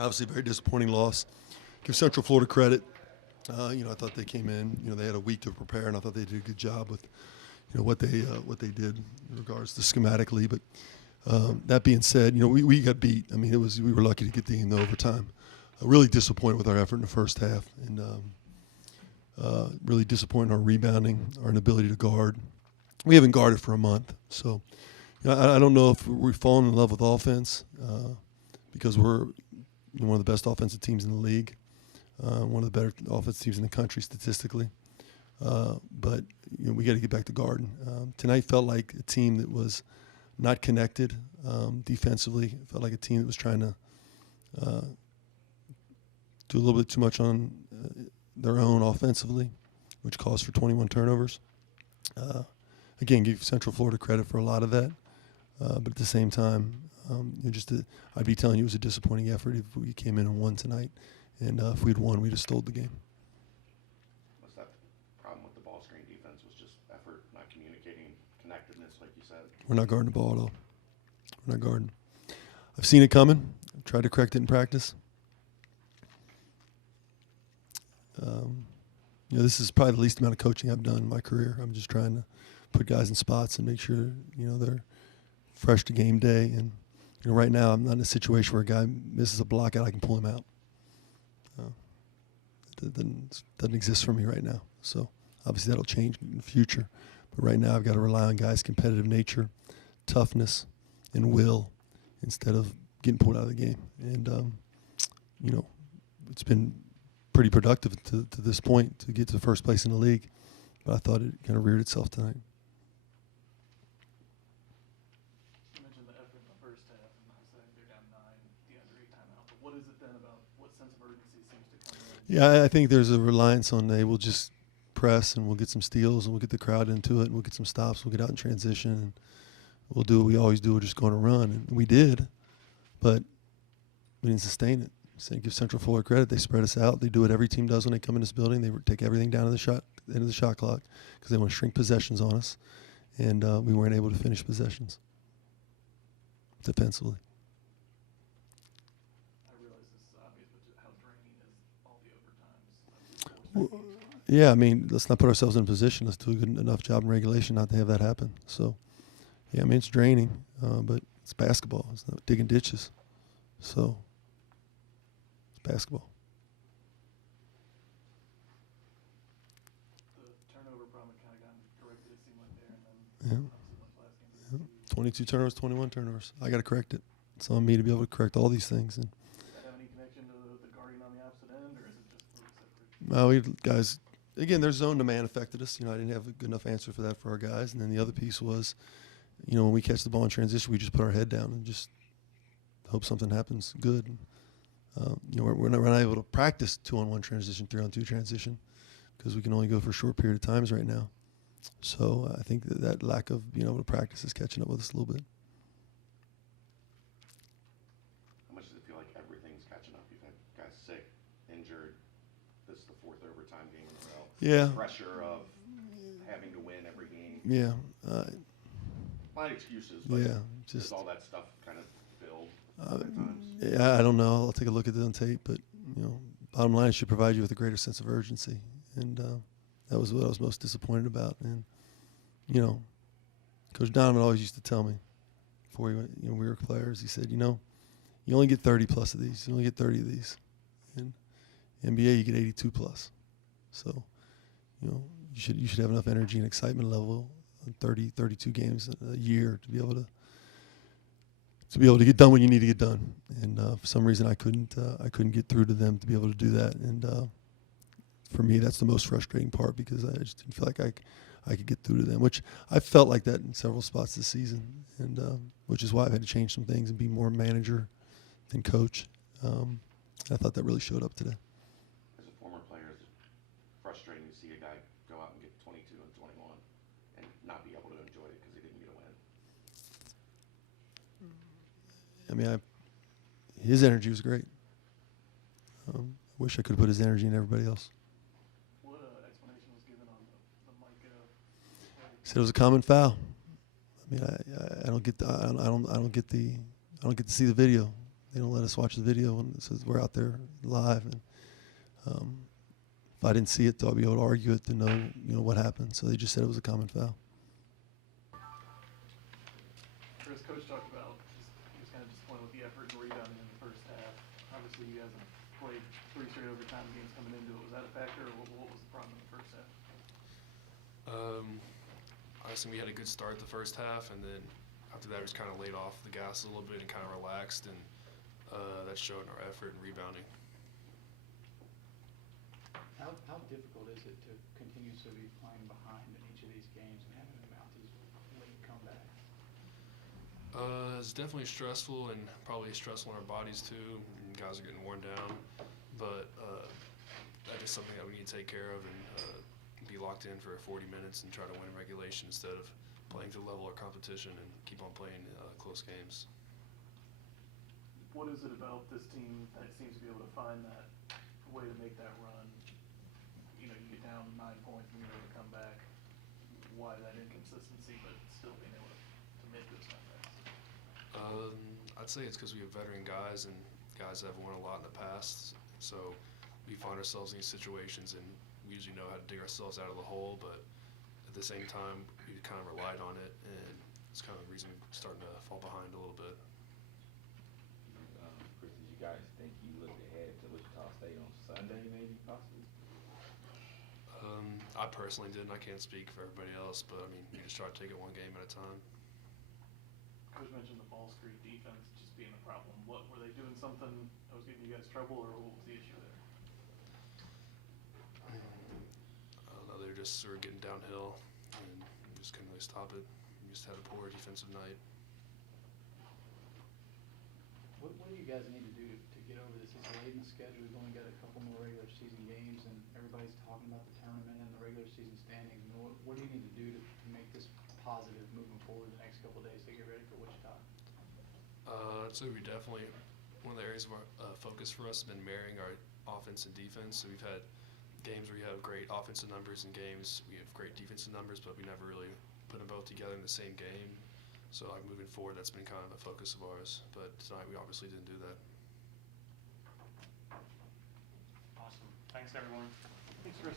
Obviously, very disappointing loss. Give Central Florida credit. I thought they came in. They had a week to prepare, and I thought they did a good job with, what they did in regards to schematically. But that being said, we got beat. I mean, we were lucky to get the game to overtime. Really disappointed with our effort in the first half, and really disappointed in our rebounding, our inability to guard. We haven't guarded for a month, so I don't know if we've fallen in love with offense because we're one of the best offensive teams in the league, one of the better offensive teams in the country statistically. But we got to get back to guarding. Tonight felt like a team that was not connected defensively. It felt like a team that was trying to do a little bit too much on their own offensively, which caused for 21 turnovers. Again, give Central Florida credit for a lot of that, but at the same time, I'd be telling you it was a disappointing effort if we came in and won tonight, and if we'd won, we'd have stole the game. Was that the problem with the ball screen defense? Was just effort, not communicating, connectedness, like you said? We're not guarding the ball at all. We're not guarding. I've seen it coming. I've tried to correct it in practice. This is probably the least amount of coaching I've done in my career. I'm just trying to put guys in spots and make sure they're fresh to game day. And right now I'm not in a situation where a guy misses a block out, I can pull him out. It doesn't exist for me right now. So obviously that'll change in the future. But right now I've got to rely on guys' competitive nature, toughness, and will instead of getting pulled out of the game. And it's been pretty productive to this point to get to first place in the league, but I thought it kind of reared itself tonight. You mentioned the effort in the first half, and I said they're down 9, the under 8 timeout. But what is it then about what sense of urgency seems to come in? Yeah, I think there's a reliance on we'll just press and we'll get some steals and we'll get the crowd into it and we'll get some stops. We'll get out in transition and we'll do what we always do. We're just going to run, and we did, but we didn't sustain it. So give Central Florida credit. They spread us out. They do what every team does when they come in this building. They take everything down to the end of the shot clock because they want to shrink possessions on us, and we weren't able to finish possessions defensively. I realize this is obvious, but how draining is all the overtimes? Well, yeah, I mean, let's not put ourselves in a position. Let's do a good enough job in regulation not to have that happen. So, yeah, I mean, it's draining, but it's basketball. It's not digging ditches. So, basketball. The turnover problem kind of got corrected, it seemed like there, and then Yeah. 22 turnovers, 21 turnovers. I got to correct it. It's on me to be able to correct all these things. And does that have any connection to the guarding on the opposite end, or is it just guys, again, their zone demand affected us. I didn't have a good enough answer for that for our guys. And then the other piece was, when we catch the ball in transition, we just put our head down and just hope something happens good. We're not able to practice 2-on-1 transition, 3-on-2 transition, because we can only go for a short period of times right now. So I think that lack of being able to practice is catching up with us a little bit. How much does it feel like everything's catching up? You've had guys sick, injured. This is the 4th overtime game in a row. Yeah. The pressure of having to win every game. Yeah. Not excuses, but just all that stuff kind of build at times. Yeah, I don't know. I'll take a look at it on tape, but bottom line, it should provide you with a greater sense of urgency, and that was what I was most disappointed about. And Coach Donovan always used to tell me before we were players. He said, you only get 30 plus of these. You only get 30 of these. In NBA, you get 82 plus. So, you should have enough energy and excitement level on 30, 32 games a year to be able to get done what you need to get done. And for some reason, I couldn't get through to them to be able to do that. And for me, that's the most frustrating part because I just didn't feel like I could get through to them, which I felt like that in several spots this season, and which is why I've had to change some things and be more manager than coach. I thought that really showed up today. As a former player, is it frustrating to see a guy go out and get 22 and 21 and not be able to enjoy it because he didn't get a win? I mean, his energy was great. Wish I could have put his energy in everybody else. What explanation was given on the Micah? Said it was a common foul. I mean, I don't get to see the video. they don't let us watch the video, and it says we're out there live. And if I didn't see it, I'll be able to argue it to know, what happened. So they just said it was a common foul. Chris, Coach talked about he was kind of disappointed with the effort and rebounding in the first half. Obviously, you guys have played 3 straight overtime games coming into it. Was that a factor, or what was the problem in the first half? I think we had a good start the first half, and then after that we just kind of laid off the gas a little bit and kind of relaxed, and that showed in our effort and rebounding. How difficult is it to continuously be playing behind in each of these games and having to mount these late comebacks? It's definitely stressful, and probably stressful on our bodies too. And guys are getting worn down, but that is something that we need to take care of and be locked in for 40 minutes and try to win regulation instead of playing to the level of competition and keep on playing close games. What is it about this team that seems to be able to find that way to make that run? You get down 9 points and you're able to come back. Why that inconsistency, but still being able to make those comebacks? I'd say it's because we have veteran guys and guys that have won a lot in the past. So we find ourselves in these situations and we usually know how to dig ourselves out of the hole, but at the same time, we kind of relied on it, and it's kind of the reason we're starting to fall behind a little bit. Chris, did you guys think you looked ahead to Wichita State on Sunday, maybe, possibly? I personally didn't. I can't speak for everybody else, but I mean, you just try to take it one game at a time. Coach mentioned the ball screen defense just being a problem. What were they doing something that was giving you guys trouble, or what was the issue there? I don't know. They were just sort of getting downhill, and we just couldn't really stop it. We just had a poor defensive night. What do you guys need to do to get over this? It's late in the schedule. We've only got a couple more regular season games, and everybody's talking about the tournament and the regular season standings. What do you need to do to make this positive moving forward the next couple of days to get ready for Wichita? I'd say we definitely, one of the areas of our focus for us has been marrying our offense and defense. So we've had games where we have great offensive numbers and games we have great defensive numbers, but we never really put them both together in the same game. So moving forward, that's been kind of a focus of ours. But tonight we obviously didn't do that. Awesome. Thanks, everyone. Thanks, Chris.